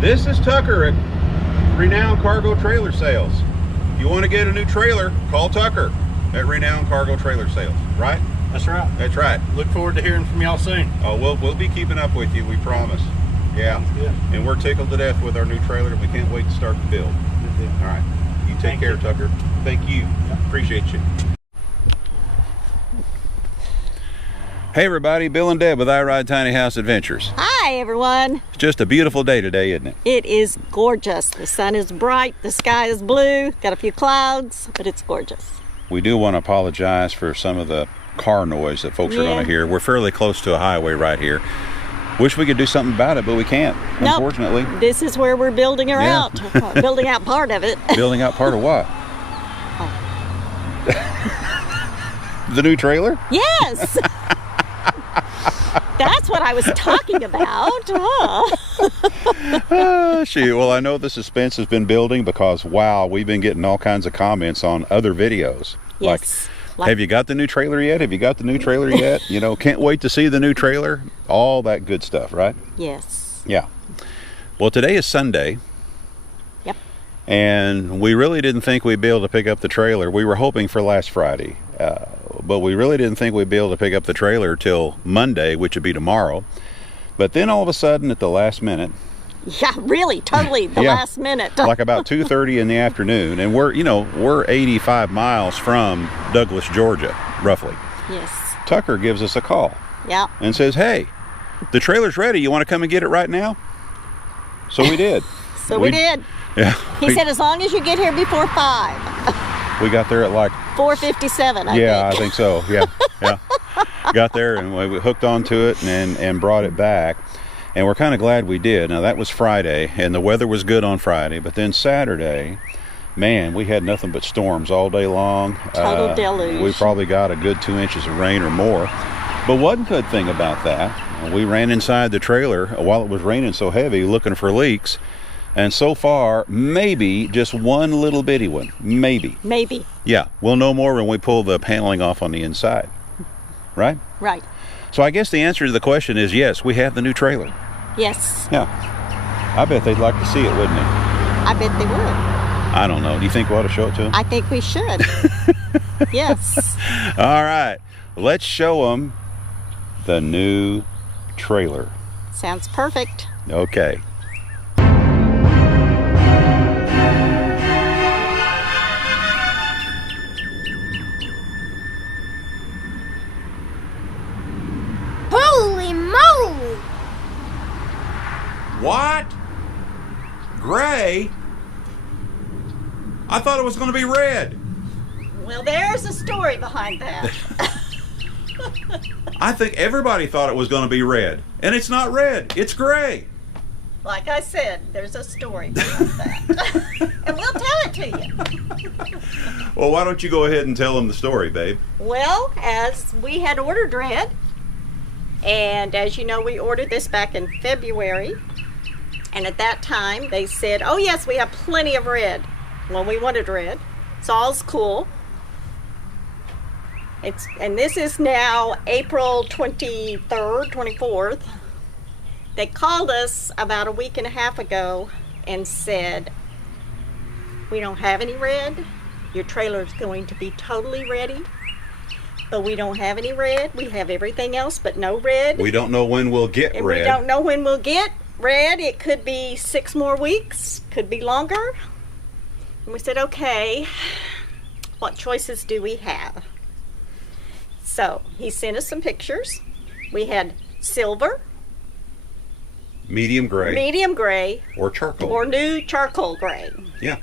This is Tucker at Renown Cargo Trailer Sales. If you want to get a new trailer, call Tucker at Renown Cargo Trailer Sales, right? That's right. That's right. Look forward to hearing from y'all soon. Oh, we'll be keeping up with you, we promise. Yeah. Good. And we're tickled to death with our new trailer, and we can't wait to start the build. Good deal. All right. You take care, Tucker. Thank you. Yep. Appreciate you. Hey everybody, Bill and Deb with I Ride Tiny House Adventures. Hi everyone. It's just a beautiful day today, isn't it? It is gorgeous. The sun is bright, the sky is blue, got a few clouds, but it's gorgeous. We do want to apologize for some of the car noise that folks are going to hear. We're fairly close to a highway right here. Wish we could do something about it, but we can't, unfortunately. This is where we're building her out. Building out part of it. Building out part of what? The new trailer? Yes! That's what I was talking about. Well, I know the suspense has been building because, wow, we've been getting all kinds of comments on other videos. Yes. Like, have you got the new trailer yet? Have you got the new trailer yet? You know, can't wait to see the new trailer. All that good stuff, right? Yes. Yeah. Well, today is Sunday. Yep. And we really didn't think we'd be able to pick up the trailer. We were hoping for last Friday. But we really didn't think we'd be able to pick up the trailer till Monday, which would be tomorrow. But then all of a sudden at the last minute. Yeah, really, totally the last minute. Like about 2:30 in the afternoon. And we're 85 miles from Douglas, Georgia, roughly. Yes. Tucker gives us a call. Yeah. And says, hey, the trailer's ready. You want to come and get it right now? So we did. We did. Yeah. He said, as long as you get here before 5. We got there at like 4:57, I think so. Yeah. Got there and we hooked onto it and brought it back. And we're kind of glad we did. Now that was Friday and the weather was good on Friday, but then Saturday, man, we had nothing but storms all day long. Total deluge. We probably got a good 2 inches of rain or more. But one good thing about that, we ran inside the trailer while it was raining so heavy looking for leaks. And so far, maybe just one little bitty one. Maybe. Maybe. Yeah, we'll know more when we pull the paneling off on the inside. Right? Right. So I guess the answer to the question is yes, we have the new trailer. Yes. Yeah. I bet they'd like to see it, wouldn't they? I bet they would. I don't know. Do you think we ought to show it to them? I think we should. Yes. All right. Let's show them the new trailer. Sounds perfect. Okay. Holy moly! What? Gray? I thought it was going to be red. Well, there's a story behind that. I think everybody thought it was going to be red. And it's not red. It's gray. Like I said, there's a story behind that. And we'll tell it to you. Well, why don't you go ahead and tell them the story, babe? Well, as we had ordered red, and as you know, we ordered this back in February. And at that time, they said, oh yes, we have plenty of red. Well, we wanted red. So all's cool. And this is now April 23rd, 24th. They called us about a week and a half ago and said, we don't have any red. Your trailer is going to be totally ready. But we don't have any red. We have everything else, but no red. We don't know when we'll get And red. we don't know when we'll get red. It could be 6 more weeks, could be longer. And we said, okay, what choices do we have? So he sent us some pictures. We had silver, medium gray, or charcoal. or new charcoal gray. Yeah.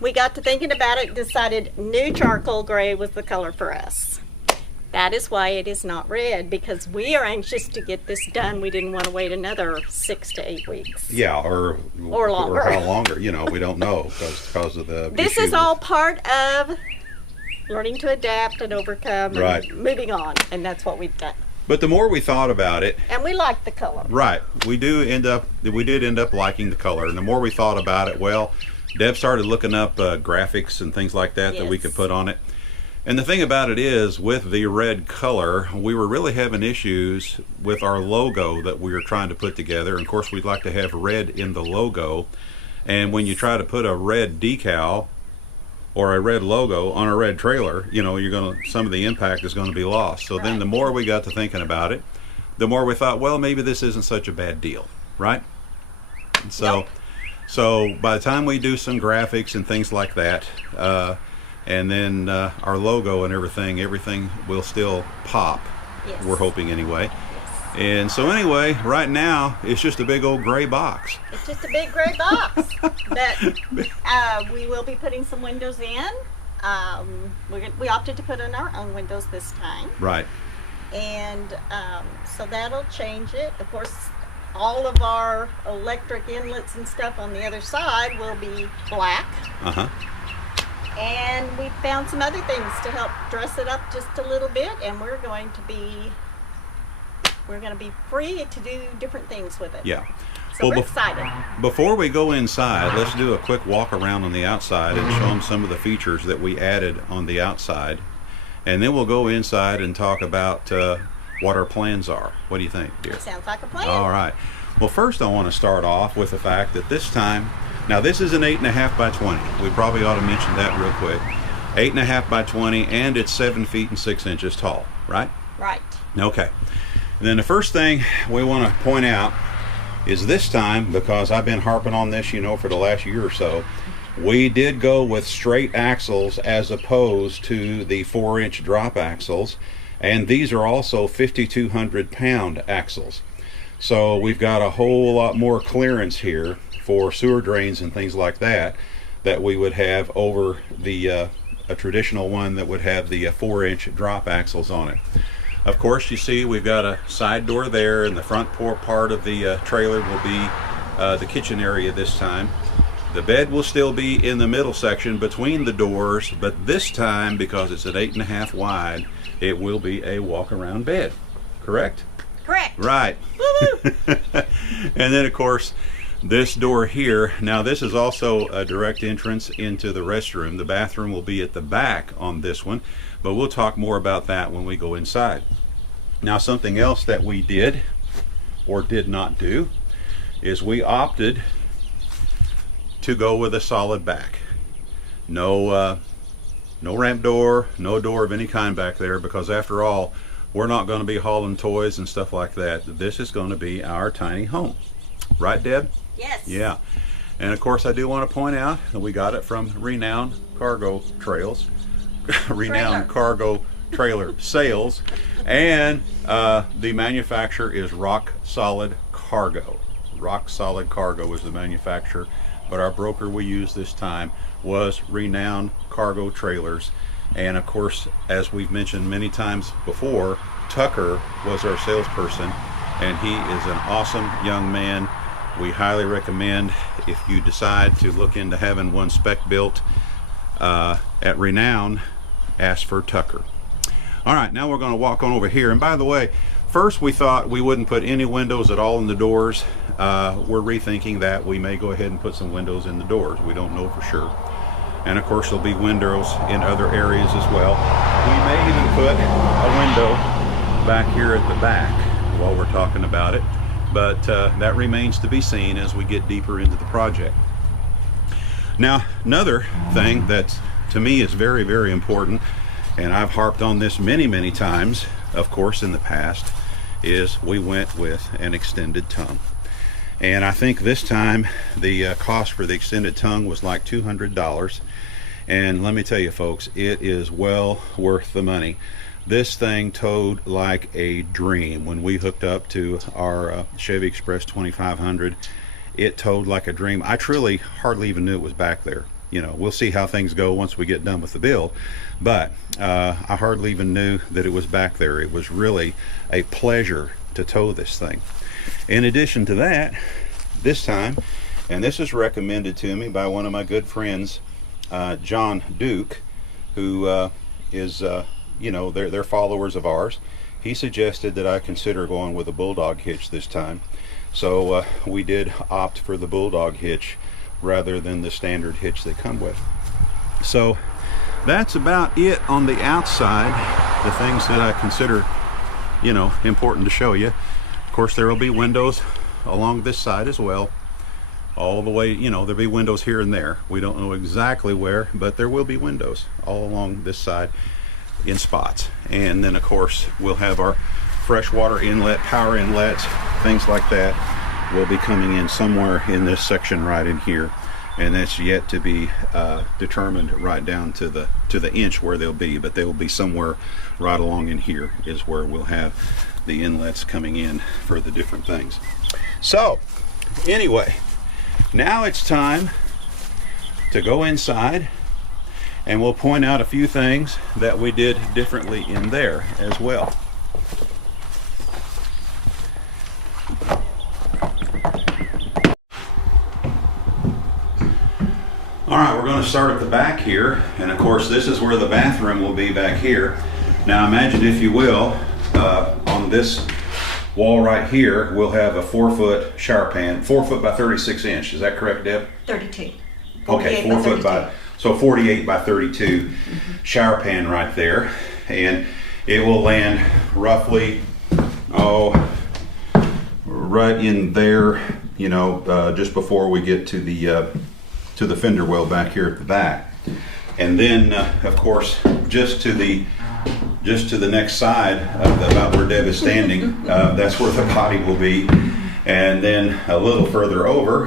We got to thinking about it, decided new charcoal gray was the color for us. That is why it is not red, because we are anxious to get this done. We didn't want to wait another 6 to 8 weeks. Yeah, or longer. Or how longer, we don't know because of the This is all part of learning to adapt and overcome Right. and moving on, and that's what we've done. But the more we thought about it, And we like the color. right, we did end up liking the color, and the more we thought about it, well, Deb started looking up graphics and things like that we Yes. could put on it. And the thing about it is, with the red color, we were really having issues with our logo that we were trying to put together. And of course, we'd like to have red in the logo. And when you try to put a red decal or a red logo on a red trailer, you know, some of the impact is going to be lost. So then the more we got to thinking about it, the more we thought, well, maybe this isn't such a bad deal, right? So, so by the time we do some graphics and things like that, and then our logo and everything will still pop. Yes. We're hoping anyway. Yes. And so anyway, right now it's just a big old gray box. It's just a big gray box that we will be putting some windows in. We opted to put in our own windows this time. Right. And so that'll change it. Of course, all of our electric inlets and stuff on the other side will be black. Uh-huh. And we found some other things to help dress it up just a little bit, and we're going to be free to do different things with it. Yeah. So we're excited. Before we go inside, let's do a quick walk around on the outside and show them some of the features that we added on the outside. And then we'll go inside and talk about what our plans are. What do you think, dear? Sounds like a plan. All right. Well, first I want to start off with the fact that this time, now this is an 8.5 by 20. We probably ought to mention that real quick. 8.5 by 20, and it's 7 feet and 6 inches tall, right? Right. Okay. And then the first thing we want to point out is this time, because I've been harping on this, you know, for the last year or so, we did go with straight axles as opposed to the 4-inch drop axles, and these are also 5,200 pound axles. So we've got a whole lot more clearance here for sewer drains and things like that we would have over the a traditional one that would have the 4-inch drop axles on it. Of course, you see we've got a side door there, and the front part of the trailer will be the kitchen area this time. The bed will still be in the middle section between the doors, but this time, because it's an 8.5 wide, it will be a walk-around bed. Correct? Correct. Right. And then, of course, this door here, now this is also a direct entrance into the restroom. The bathroom will be at the back on this one, but we'll talk more about that when we go inside. Now, something else that we did or did not do is we opted to go with a solid back. No ramp door, no door of any kind back there, because after all, we're not going to be hauling toys and stuff like that. This is going to be our tiny home. Right, Deb? Yes. Yeah. And of course, I do want to point out that we got it from Renown Cargo Trails. Renown Cargo Trailer Sales. And the manufacturer is Rock Solid Cargo. Rock Solid Cargo is the manufacturer. But our broker we used this time was Renown Cargo Trailers. And of course, as we've mentioned many times before, Tucker was our salesperson, and he is an awesome young man. We highly recommend, if you decide to look into having one spec built at Renown, ask for Tucker. All right, now we're going to walk on over here. And by the way, first we thought we wouldn't put any windows at all in the doors. We're rethinking that. We may go ahead and put some windows in the doors. We don't know for sure. And of course, there'll be windows in other areas as well. We may even put a window back here at the back while we're talking about it. But that remains to be seen as we get deeper into the project. Now, another thing that to me is very, very important, and I've harped on this many, many times, of course, in the past, is we went with an extended tongue. And I think this time the cost for the extended tongue was like $200. And let me tell you folks, it is well worth the money. This thing towed like a dream. When we hooked up to our Chevy Express 2500, it towed like a dream. I truly hardly even knew it was back there. You know, we'll see how things go once we get done with the build, but I hardly even knew that it was back there. It was really a pleasure to tow this thing. In addition to that, this time, and this is recommended to me by one of my good friends, John Duke, who is, you know, they're followers of ours. He suggested that I consider going with a Bulldog hitch this time. So we did opt for the Bulldog hitch rather than the standard hitch they come with. So that's about it on the outside. The things that I consider, important to show you. Of course, there will be windows along this side as well. All the way, there'll be windows here and there. We don't know exactly where, but there will be windows all along this side in spots. And then, of course, we'll have our freshwater inlet, power inlets, things like that will be coming in somewhere in this section right in here. And that's yet to be determined right down to the inch where they'll be, but they will be somewhere right along in here is where we'll have the inlets coming in for the different things. So anyway, now it's time to go inside, and we'll point out a few things that we did differently in there as well. All right, we're going to start at the back here, and of course this is where the bathroom will be back here. Now imagine, if you will, on this wall right here, we'll have a 4-foot shower pan, 4 foot by 36 inch. Is that correct, Deb? 32. Okay, 4 foot by, so 48 by 32 shower pan right there. And it will land roughly, right in there, just before we get to the fender well back here at the back. And then, of course, just to the next side of about where Deb is standing, that's where the potty will be. And then a little further over,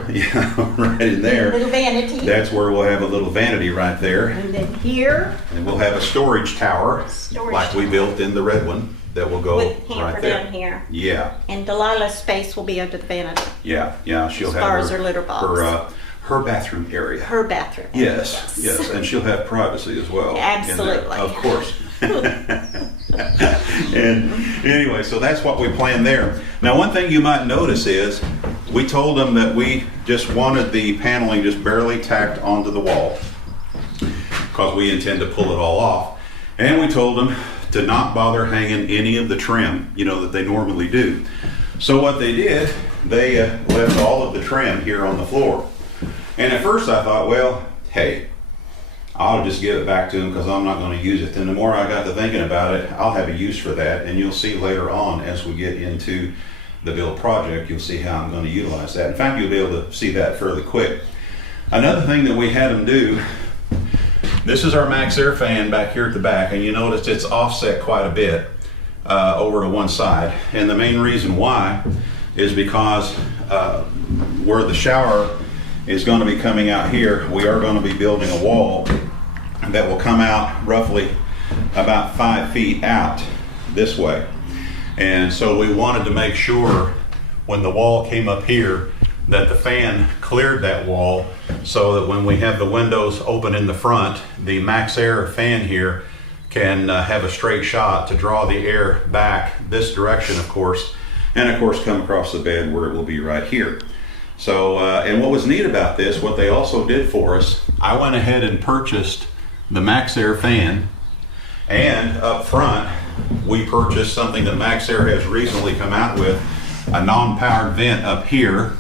right in there, Little vanity. that's where we'll have a little vanity right there. And then here, And we'll have a storage tower, like we built in the red one, that will go with hamper right there. down here. Yeah, And Delilah's space will be under the vanity. yeah, she'll As have far as her litter box. her bathroom area. Her bathroom. Yes, and she'll have privacy as well. in there, Absolutely. of course. And anyway, so that's what we planned there. Now, one thing you might notice is we told them that we just wanted the paneling just barely tacked onto the wall because we intend to pull it all off. And we told them to not bother hanging any of the trim, that they normally do. So what they did, they left all of the trim here on the floor. And at first I thought, well, hey, I'll just give it back to them because I'm not going to use it. Then the more I got to thinking about it, I'll have a use for that. And you'll see later on as we get into the build project, you'll see how I'm going to utilize that. In fact, you'll be able to see that fairly quick. Another thing that we had them do, this is our Max Air fan back here at the back, and you notice it's offset quite a bit over to one side. And the main reason why is because where the shower is going to be coming out here, we are going to be building a wall that will come out roughly about 5 feet out this way. And so we wanted to make sure when the wall came up here that the fan cleared that wall so that when we have the windows open in the front, the Max Air fan here can have a straight shot to draw the air back this direction, of course, and of course come across the bed where it will be right here. So, and what was neat about this, what they also did for us, I went ahead and purchased the Max Air fan, and up front, we purchased something that Max Air has recently come out with, a non-powered vent up here.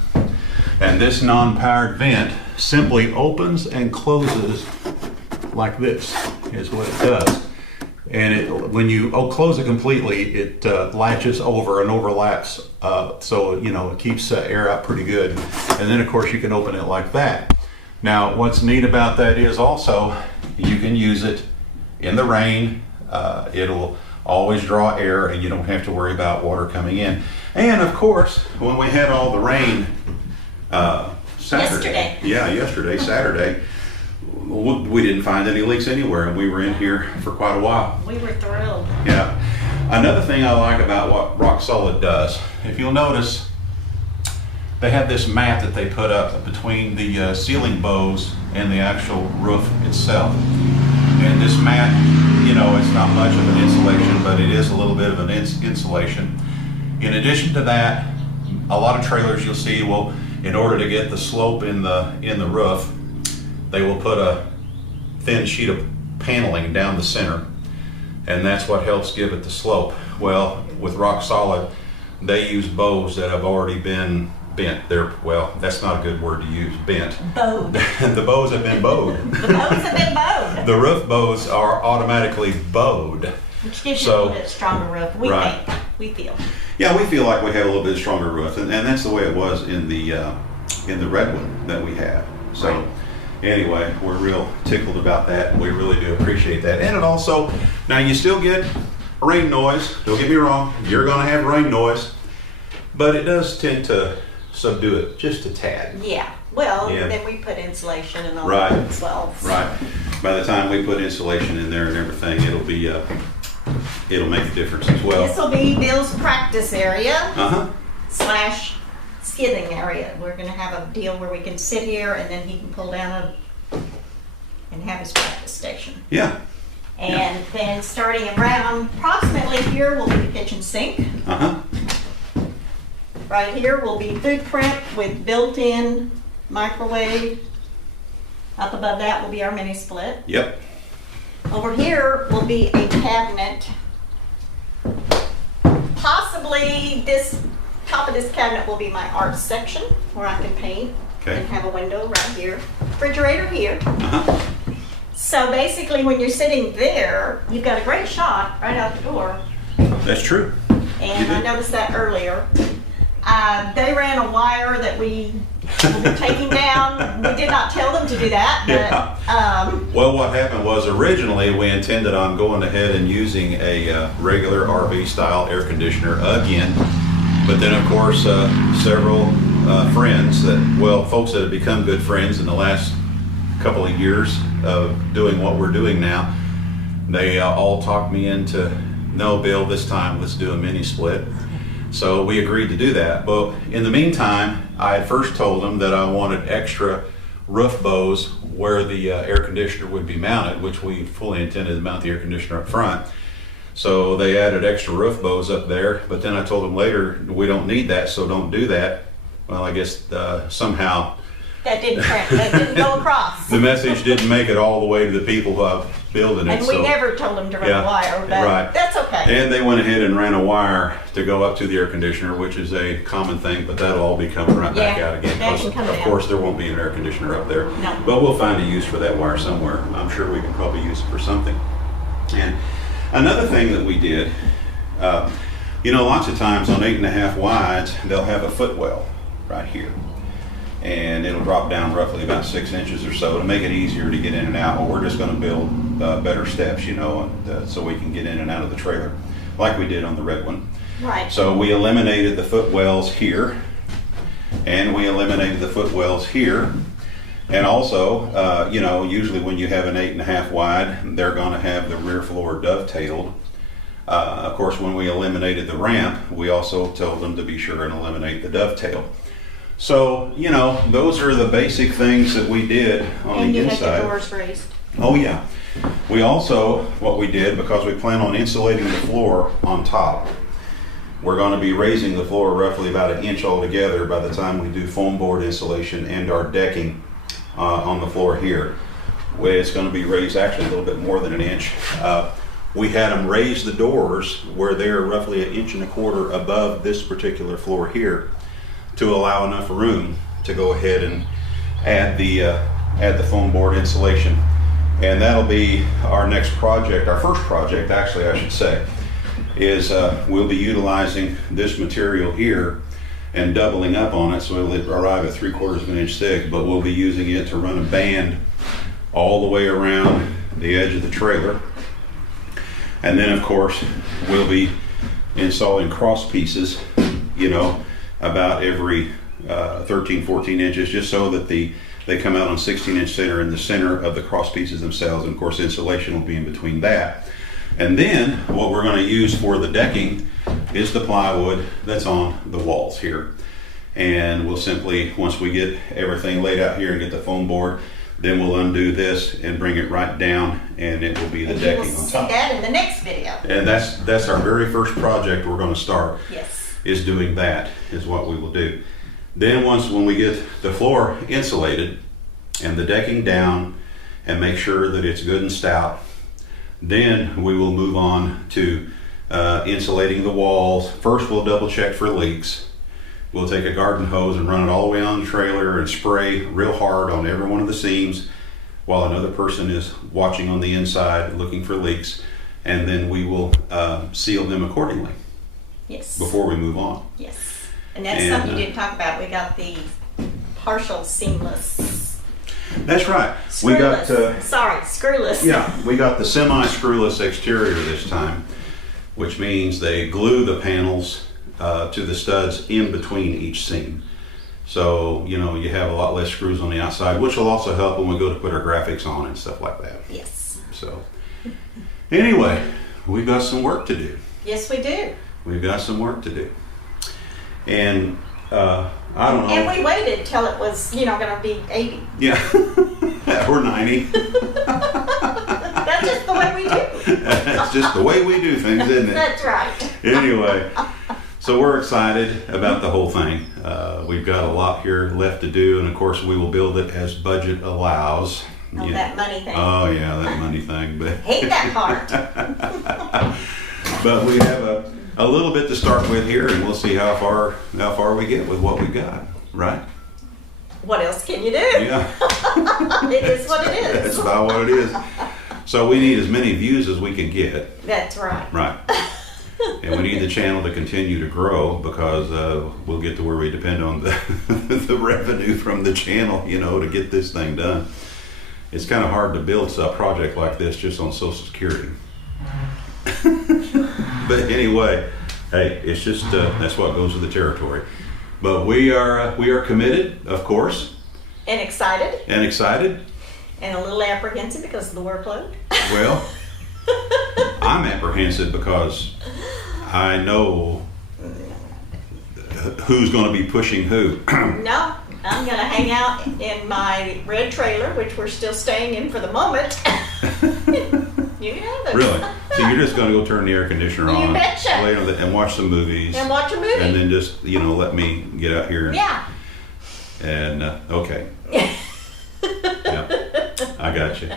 And this non-powered vent simply opens and closes like this, is what it does. And when you close it completely, it latches over and overlaps, so it keeps air out pretty good. And then of course you can open it like that. Now what's neat about that is also you can use it in the rain. It'll always draw air and you don't have to worry about water coming in. And of course, when we had all the rain Saturday, Saturday, we didn't find any leaks anywhere, and we were in here for quite a while. We were thrilled. Yeah. Another thing I like about what Rock Solid does, if you'll notice, they have this mat that they put up between the ceiling bows and the actual roof itself. And this mat, it's not much of an insulation, but it is a little bit of an insulation. In addition to that, a lot of trailers you'll see will, in order to get the slope in the roof, they will put a thin sheet of paneling down the center, and that's what helps give it the slope. Well, with Rock Solid, they use bows that have already been bent. Well, that's not a good word to use, bent. Bowed. The bows have been bowed. The bows have been bowed. The roof bows are automatically bowed. Which gives you So- a little bit stronger roof. We Right. think. We feel. Yeah, we feel like we have a little bit stronger roof, and that's the way it was in the red one that we have. So Right. anyway, we're real tickled about that. We really do appreciate that. And it also, now you still get rain noise. Don't get me wrong, you're going to have rain noise, but it does tend to subdue it just a tad. Yeah. Well, Yeah. then we put insulation and all Right. that as well. Right. By the time we put insulation in there and everything, it'll make a difference as well. This will be Bill's practice area Uh-huh. / skidding area. We're going to have a deal where we can sit here and then he can pull down and have his practice station. Yeah. And then starting around approximately here will be the kitchen sink. Uh-huh. Right here will be food prep with built-in microwave. Up above that will be our mini split. Yep. Over here will be a cabinet. Possibly this top of this cabinet will be my art section where I can paint Okay. and have a window right here. Refrigerator here. Uh-huh. So basically when you're sitting there, you've got a great shot right out the door. That's true. And You I do. noticed that earlier. They ran a wire that we will be taking down. We did not tell them to do that, but Well, what happened was originally we intended on going ahead and using a regular RV style air conditioner again. But then, of course, several friends folks that have become good friends in the last couple of years of doing what we're doing now, they all talked me into, no, Bill, this time let's do a mini split. So we agreed to do that. But in the meantime, I had first told them that I wanted extra roof bows where the air conditioner would be mounted, which we fully intended to mount the air conditioner up front. So they added extra roof bows up there, but then I told them later, we don't need that, so don't do that. Well, I guess somehow that didn't go across. the message didn't make it all the way to the people building it. And we so. never told them to run Yeah, a wire, but right. that's okay. And they went ahead and ran a wire to go up to the air conditioner, which is a common thing, but that'll all be coming right back Yeah, out again. that 'Cause can come of down. course, there won't be an air conditioner up there. No. But we'll find a use for that wire somewhere. I'm sure we can probably use it for something. And another thing that we did, lots of times on 8.5 wides, they'll have a footwell right here. And it'll drop down roughly about 6 inches or so to make it easier to get in and out. Well, we're just going to build better steps, so we can get in and out of the trailer, like we did on the red one. Right. So we eliminated the footwells here, and we eliminated the footwells here. And also, usually when you have an 8.5 wide, they're going to have the rear floor dovetailed. Of course, when we eliminated the ramp, we also told them to be sure and eliminate the dovetail. So, those are the basic things that we did on And the you had inside. the doors raised. Oh yeah. We also, what we did, because we plan on insulating the floor on top, we're going to be raising the floor roughly about 1 inch altogether by the time we do foam board insulation and our decking on the floor here. It's going to be raised actually a little bit more than 1 inch. We had them raise the doors where they're roughly 1.25 inches above this particular floor here to allow enough room to go ahead and add the foam board insulation. And that'll be our next project, our first project actually I should say, is we'll be utilizing this material here and doubling up on it, so it'll arrive at 3/4 inch thick, but we'll be using it to run a band all the way around the edge of the trailer. And then of course we'll be installing cross pieces, about every 13-14 inches, just so that they come out on 16-inch center in the center of the cross pieces themselves, and of course insulation will be in between that. And then what we're going to use for the decking is the plywood that's on the walls here. And we'll simply, once we get everything laid out here and get the foam board, then we'll undo this and bring it right down, and it will be the And you will decking on see top. that in the next video. And that's our very first project we're going to start. Yes. Is doing that, is what we will do. Then when we get the floor insulated and the decking down and make sure that it's good and stout, then we will move on to insulating the walls. First we'll double check for leaks, We'll take a garden hose and run it all the way on the trailer and spray real hard on every one of the seams while another person is watching on the inside looking for leaks, and then we will seal them accordingly Yes. before we move on. Yes. And that's something you didn't talk about. We got the partial seamless. That's right. Screwless. We got screwless. yeah, we got the semi-screwless exterior this time, which means they glue the panels to the studs in between each seam. So, you know, you have a lot less screws on the outside, which will also help when we go to put our graphics on and stuff like that. Yes. So, anyway, we've got some work to do. Yes, we do. We've got some work to do. And I don't know. And we waited till it was, going to be 80. Yeah. Or 90. That's just the way we do. That's just the way we do things, isn't it? That's right. Anyway, so we're excited about the whole thing. We've got a lot here left to do, and of course we will build it as budget allows. Oh, that money thing. Oh yeah, that money thing. But Hate that part. but we have a little bit to start with here, and we'll see how far we get with what we got. Right? What else can you do? Yeah. It is what it is. That's about what it is. So we need as many views as we can get. That's right. Right. And we need the channel to continue to grow, because we'll get to where we depend on the revenue from the channel, to get this thing done. It's kind of hard to build a project like this just on Social Security. But anyway, hey, it's just that's what goes with the territory. But we are committed, of course, And excited. and excited. And a little apprehensive because of the workload. Well, I'm apprehensive because I know who's going to be pushing who. No, I'm going to hang out in my red trailer, which we're still staying in for the moment. You can have it. Really? So you're just going to go turn the air conditioner You on betcha. and watch some movies, And watch a movie. and then just let me get out here. Yeah. And okay. Yeah, I got you.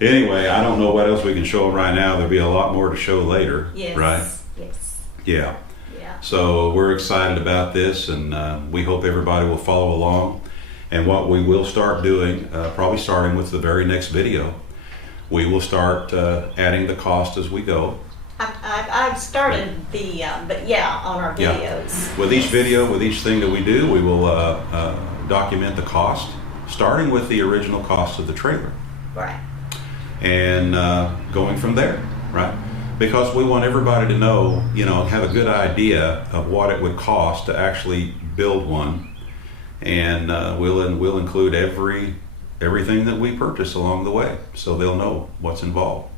Anyway, I don't know what else we can show them right now. There'll be a lot more to show later. Yes. Right? Yes. Yeah. Yeah. So we're excited about this, and we hope everybody will follow along. And what we will start doing, probably starting with the very next video, we will start adding the cost as we go. I've started but yeah, on our Yeah. videos. With each video, with each thing that we do, we will document the cost, starting with the original cost of the trailer, Right. and going from there, right? Because we want everybody to know, have a good idea of what it would cost to actually build one, and we'll include everything that we purchase along the way, so they'll know what's involved.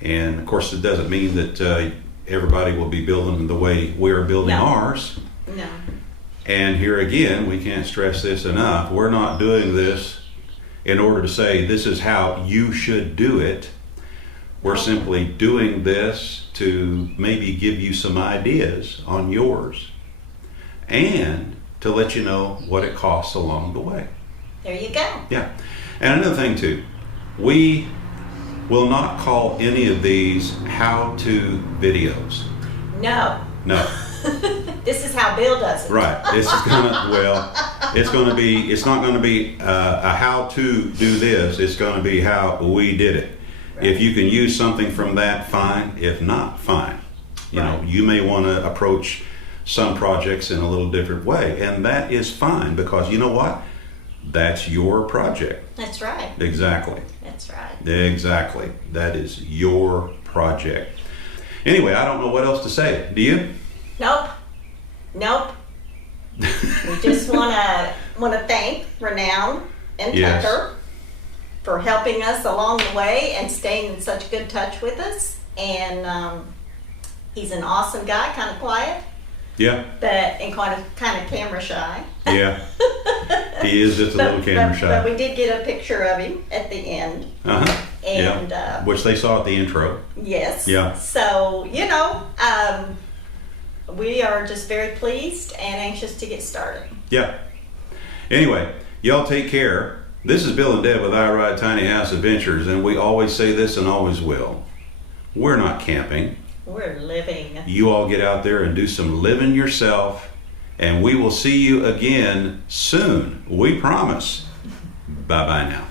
And of course, it doesn't mean that everybody will be building the way we're building No. ours. No. And here again, we can't stress this enough. We're not doing this in order to say this is how you should do it. We're simply doing this to maybe give you some ideas on yours, and to let you know what it costs along the way. There you go. Yeah. And another thing too, we will not call any of these how-to videos. No. No. This is how Bill does it. Right. This is it's not gonna be a how-to do this. It's gonna be how we did it. If you can use something from that, fine. If not, fine. You may want to approach some projects in a little different way, and that is fine, because you know what? That's your project. That's right. Exactly. That's right. Exactly. That is your project. Anyway, I don't know what else to say. Do you? Nope. We just want to thank Renown and Yes. Tucker for helping us along the way and staying in such good touch with us. And he's an awesome guy, kind of quiet, Yeah. and kind of camera shy. Yeah. He is just a little camera shy. But we did get a picture of him at the end. Uh-huh. And yeah. Which they saw at the intro. yes. Yeah. So, we are just very pleased and anxious to get started. Yeah. Anyway, y'all take care. This is Bill and Deb with I Ride Tiny House Adventures, and we always say this and always will. We're not camping. We're living. You all get out there and do some living yourself, And we will see you again soon. We promise. Bye-bye now.